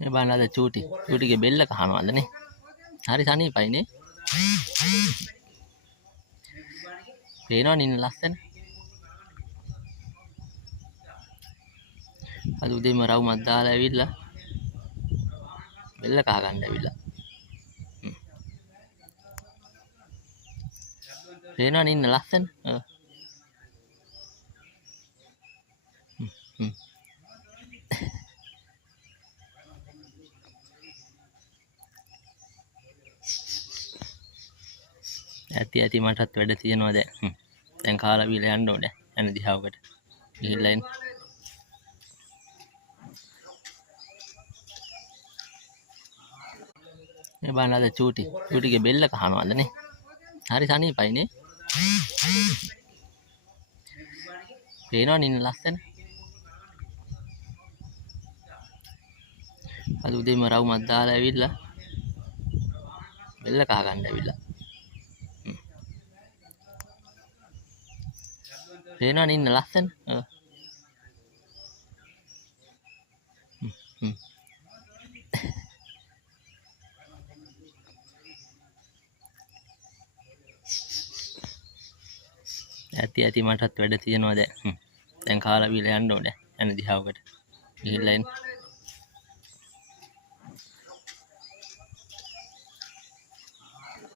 මේ බලන්න අද චූටිගේ බෙල්ල කහනවාදනේ. හරි සනීපයිනේ. පේනවනේ ඉන්න ලස්සන. අද උදේම රවුමක් දාලා ඇවිල්ලා බෙල්ල කහ ගන්න ඇවිල්ලා. පේනවනේ ඉන්න ලස්සන. ඇති මටත් වැඩ තියෙනවා දැන්. දැන් කාලා බීලා යන්න ඕනේ. යන දිහාවකට ගිහිල්ලා එන්න. මේ බලන්න අද චූටිගේ බෙල්ල කහනවාදනේ. හරි සනීපයිනේ. පේනවනේ ඉන්න ලස්සන. අද උදේම රවුමක් දාලා ඇවිල්ලා බෙල්ල කහ ගන්න ඇවිල්ලා. පේනවනේ ඉන්න ලස්සන. ඇති මටත් වැඩ තියෙනවා දැන්. දැන් කාලා බීලා යන්න ඕනේ. යන දිහාවකට ගිහිල්ලා එන්න.